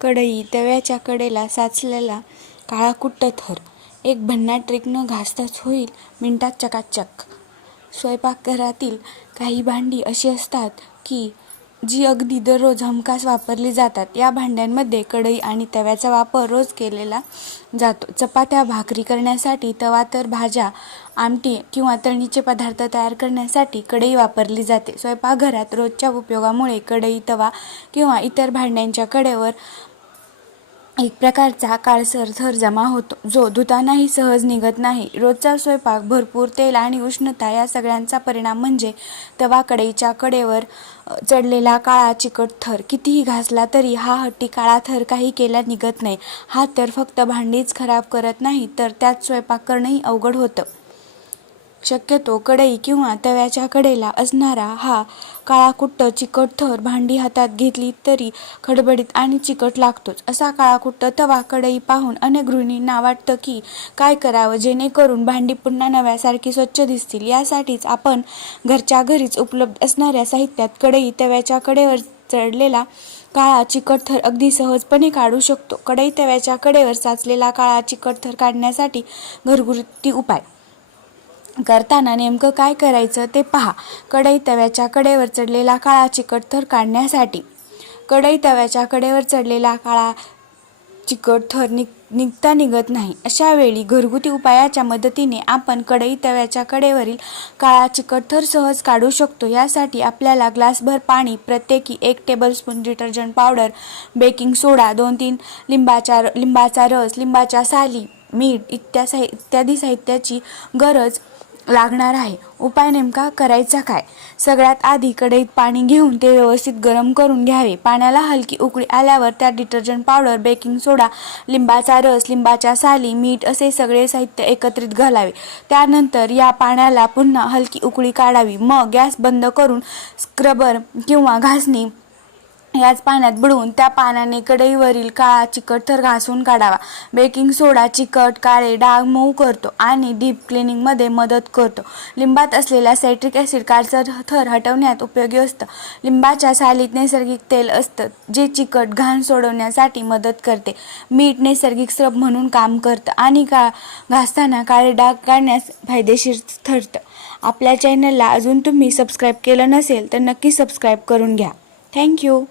कढई तव्याच्या कडेला साचलेला काळा कुट्ट थर एक भन्नाट ट्रिक न घासताच होईल मिनटात चकाचक. स्वयंपाकघरातील काही भांडी अशी असतात की जी अगदी दररोज हमखास वापरली जातात. या भांड्यांमध्ये कढई आणि तव्याचा वापर रोज केलेला जातो. चपात्या भाकरी करण्यासाठी तवा तर भाज्या आमटी किंवा तळणीचे पदार्थ तयार करण्यासाठी कढई वापरली जाते. स्वयंपाकघरात रोजच्या उपयोगामुळे कढई तवा किंवा इतर भांड्यांच्या कडेवर एक प्रकारचा काळसर थर जमा होतो जो धुतानाही सहज निघत नाही. रोजचा स्वयंपाक भरपूर तेल आणि उष्णता या सगळ्यांचा परिणाम म्हणजे तवा कढईच्या कडेवर चढलेला काळा चिकट थर. कितीही घासला तरी हा हट्टी काळा थर काही केला निघत नाही. हा तर फक्त भांडीच खराब करत नाही तर त्यात स्वयंपाक करणंही अवघड होतं. शक्यतो कढई किंवा तव्याच्या कडेला असणारा हा काळाकुट्ट चिकट थर भांडी हातात घेतली तरी खडबडीत आणि चिकट लागतोच. असा काळाकुट्ट तवा कढई पाहून अनेक गृहिणींना वाटतं की काय करावं जेणेकरून भांडी पुन्हा नव्यासारखी स्वच्छ दिसतील. यासाठीच आपण घरच्या घरीच उपलब्ध असणाऱ्या साहित्यात कढई तव्याच्या कडेवर चढलेला काळा चिकट थर अगदी सहजपणे काढू शकतो. कढई तव्याच्या कडेवर साचलेला काळा चिकट थर काढण्यासाठी घरगुती उपाय. करताना नेमकं काय करायचं ते पहा. कढई तव्याच्या कडेवर चढलेला काळा चिकट थर काढण्यासाठी. कढई तव्याच्या कडेवर चढलेला काळा चिकट थर निघ निघता निघत नाही. अशा वेळी घरगुती उपायाच्या मदतीने आपण कढई तव्याच्या कडेवरील काळा चिकट थर सहज काढू शकतो. यासाठी आपल्याला ग्लासभर पाणी प्रत्येकी एक tablespoon detergent powder baking soda दोन तीन लिंबाच्या लिंबाचा रस लिंबाच्या साली मीठ इत्या साहि इत्यादी साहित्याची गरज लागणार आहे. उपाय नेमका करायचा काय? सगळ्यात आधी कढईत पाणी घेऊन ते व्यवस्थित गरम करून घ्यावे. पाण्याला हलकी उकळी आल्यावर त्यात डिटर्जंट पावडर बेकिंग सोडा लिंबाचा रस लिंबाच्या साली मीठ असे सगळे साहित्य एकत्रित घालावे. त्यानंतर या पाण्याला पुन्हा हलकी उकळी काढावी. मग गॅस बंद करून स्क्रबर किंवा घासणी याच पाण्यात बुडवून त्या पाण्याने कढईवरील काळा चिकट थर घासून काढावा. बेकिंग सोडा चिकट काळे डाग मऊ करतो आणि डीप क्लिनिंगमध्ये मदत करतो. लिंबात असलेल्या सायट्रिक ॲसिड काळसर थर हटवण्यात उपयोगी असतं. लिंबाच्या सालीत नैसर्गिक तेल असतं जे चिकट घाण सोडवण्यासाठी मदत करते. मीठ नैसर्गिक स्रब म्हणून काम करतं आणि का घासताना काळे डाग काढण्यास फायदेशीर ठरतं. आपल्या चॅनलला अजून तुम्ही सबस्क्राईब केलं नसेल तर नक्की सबस्क्राईब करून घ्या. थँक्यू